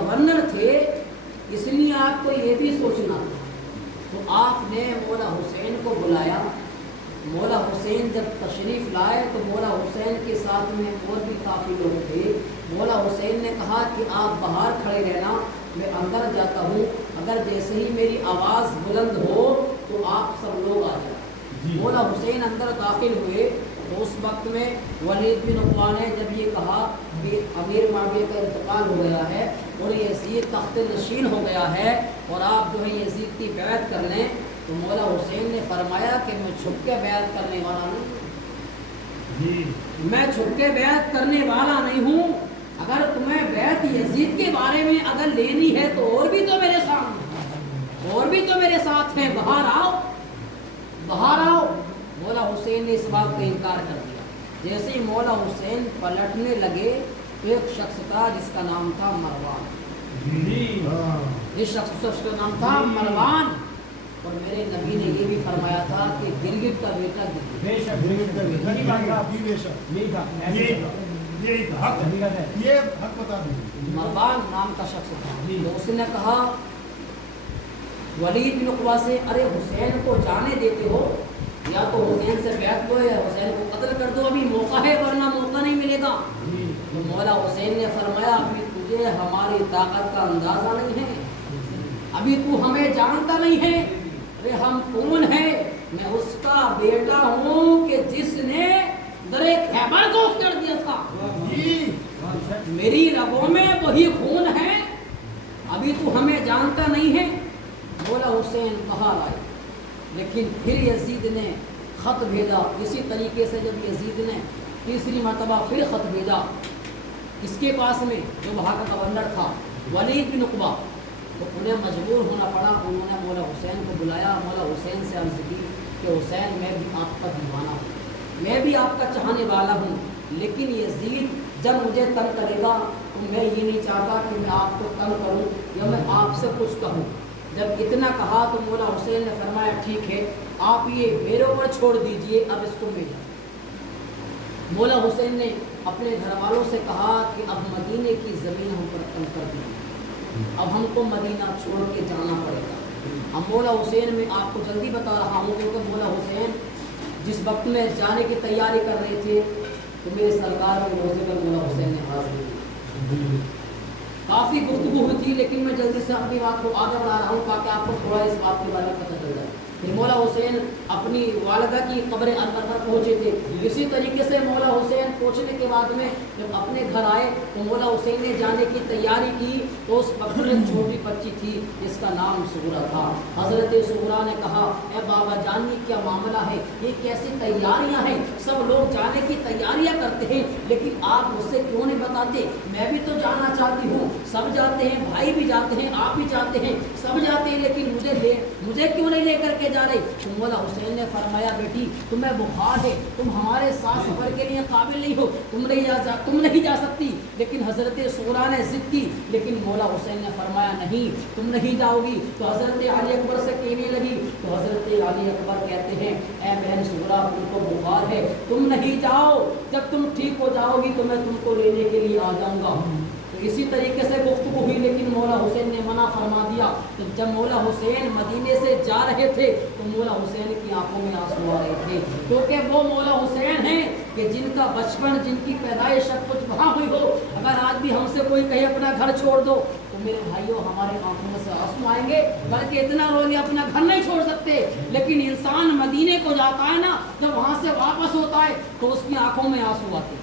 Governor تھے، اس لیے آپ کو یہ بھی سوچنا تھا۔ تو آپ نے مولا حسین کو بلایا۔ مولا حسین جب تشریف لائے تو مولا حسین کے ساتھ میں اور بھی کافی لوگ تھے۔ مولا حسین نے کہا کہ آپ باہر کھڑے رہنا، میں اندر جاتا ہوں، اگر جیسے ہی میری آواز بلند ہو تو آپ سب لوگ آ جائیں۔ مولا حسین اندر داخل ہوئے تو اس وقت میں ولید بن عقبہ نے جب یہ کہا کہ امیر معاویہ کا انتقال ہو گیا ہے اور یزید تخت نشین ہو گیا ہے اور آپ جو ہے یزید کی بیعت کر لیں، تو مولا حسین نے فرمایا کہ میں چھپ کے بیعت کرنے والا نہیں، میں چھپ کے بیعت کرنے والا نہیں ہوں۔ اگر تمہیں بیعت یزید کے بارے میں اگر لینی ہے تو اور بھی تو میرے سامنے، اور بھی تو میرے ساتھ ہیں، باہر آؤ، باہر آؤ۔ مولا حسین نے اس بات کا انکار کر دیا۔ جیسے ہی مولا حسین پلٹنے لگے تو ایک شخص تھا جس کا نام تھا مروان، جس شخص کا نام تھا مروان، اور میرے نبی نے یہ بھی فرمایا تھا کہ گرگت کا بیٹا مروان نام کا شخص تھا۔ تو اس نے کہا ولید بن عقبہ سے، ارے حسین کو جانے دیتے ہو، یا تو حسین سے بیعت لو یا حسین کو قتل کر دو، ابھی موقع ہے ورنہ موقع نہیں ملے گا۔ تو مولا حسین نے فرمایا ابھی تجھے ہماری طاقت کا اندازہ نہیں ہے، ابھی تو ہمیں جانتا نہیں ہے، ارے ہم کون ہیں؟ میں اس کا بیٹا ہوں کہ جس نے در خیبر کو کر دیا تھا، میری رگوں میں وہی خون ہے، ابھی تو ہمیں جانتا نہیں ہے۔ مولا حسین باہر آئے، لیکن پھر یزید نے خط بھیجا۔ اسی طریقے سے جب یزید نے تیسری مرتبہ پھر خط بھیجا اس کے پاس میں جو وہاں کا گورنر تھا ولید بن عقبہ، تو انہیں مجبور ہونا پڑا، انہوں نے مولا حسین کو بلایا، مولا حسین سے عرض کی کہ حسین میں بھی آپ کا دیوانہ ہوں، میں بھی آپ کا چاہنے والا ہوں، لیکن یزید جب مجھے تنگ کرے گا تو میں یہ نہیں چاہتا کہ میں آپ کو تنگ کروں یا میں آپ سے کچھ کہوں۔ جب اتنا کہا تو مولا حسین نے فرمایا ٹھیک ہے، آپ یہ میرے اوپر چھوڑ دیجئے، اب اس کو میں جاؤں۔ مولا حسین نے اپنے گھر والوں سے کہا کہ اب مدینے کی زمین ہم پر تنگ کر دی، اب ہم کو مدینہ چھوڑ کے جانا پڑے گا۔ اب مولا حسین میں آپ کو جلدی بتا رہا ہوں کیونکہ مولا حسین جس وقت میں جانے کی تیاری کر رہے تھے تو میرے سرکار کے روزے پر مولا حسین نے حاضر کی۔ کافی گفتگو ہوئی تھی لیکن میں جلدی سے اپنی بات کو آگے بڑھا رہا ہوں تاکہ آپ کو تھوڑا اس بات کے بارے میں پتہ چل جائے۔ مولا حسین اپنی والدہ کی قبر انور پر پہنچے تھے، اسی طریقے سے مولا حسین پہنچنے کے بعد میں جب اپنے گھر آئے تو مولا حسین نے جانے کی تیاری کی تو اس وقت میں چھوٹی بچی تھی جس کا نام سغرا تھا۔ حضرت سغرا نے کہا اے بابا جانی کیا معاملہ ہے، یہ کیسی تیاریاں ہیں، سب لوگ جانے کی تیاریاں کرتے ہیں لیکن آپ مجھ سے کیوں نہیں بتاتے، میں بھی تو جانا چاہتی ہوں، سب جاتے ہیں، بھائی بھی جاتے ہیں، آپ بھی جاتے ہیں، سب جاتے ہیں لیکن مجھے کیوں نہیں لے کر کے جا رہے؟ تو مولا حسین نے فرمایا بیٹی تمہیں بخار ہے، تم ہمارے ساتھ سفر کے لیے قابل نہیں ہو، تم نہیں جا سکتی۔ لیکن حضرت سغرا نے ضد کی لیکن مولا حسین نے فرمایا نہیں تم نہیں جاؤ گی۔ تو حضرت علی اکبر سے کہنے لگی تو حضرت علی اکبر کہتے ہیں اے بہن سغرا تم کو بخار ہے، تم نہیں جاؤ، جب تم ٹھیک ہو جاؤ گی تو میں تم کو لینے کے لیے آ جاؤں گا۔ تو اسی طریقے سے گفتگو ہوئی لیکن مولا حسین نے منع فرما دیا۔ تو جب مولا حسین مدینے سے جا رہے تھے تو مولا حسین کی آنکھوں میں آنسو آ رہے تھے کیونکہ وہ مولا حسین ہیں کہ جن کا بچپن، جن کی پیدائش سب کچھ وہاں ہوئی ہو۔ اگر آج بھی ہم سے کوئی کہے اپنا گھر چھوڑ دو تو میرے بھائیوں ہمارے آنکھوں میں سے آنسو آئیں گے، بلکہ اتنا رو گے اپنا گھر نہیں چھوڑ سکتے۔ لیکن انسان مدینے کو جاتا ہے نا، جب وہاں سے واپس ہوتا ہے تو اس کی آنکھوں میں آنسو آتے ہیں۔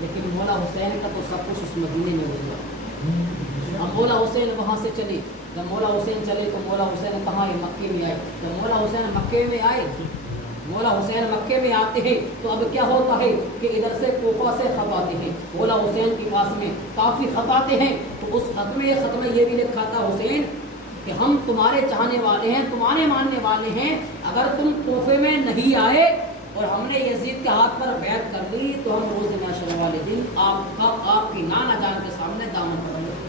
لیکن مولا حسین کا تو سب کچھ اس مدینے میں گزرا۔ اب مولا حسین وہاں سے چلے، جب مولا حسین چلے تو مولا حسین کہاں ہے؟ مکے میں آئے۔ جب مولا حسین مکے میں آئے، مولا حسین مکے میں آتے ہیں تو اب کیا ہوتا ہے کہ ادھر سے کوفہ سے خط آتے ہیں، مولا حسین کے پاس میں کافی خط آتے ہیں۔ تو اس خط میں یہ بھی لکھا تھا حسین کہ ہم تمہارے چاہنے والے ہیں، تمہارے ماننے والے ہیں، اگر تم کوفے میں نہیں آئے اور ہم نے یزید کے ہاتھ پر بیعت کر لی تو ہم روز محشر والے دن آپ کی نانا جان کے سامنے دامن پکڑ لیں گے۔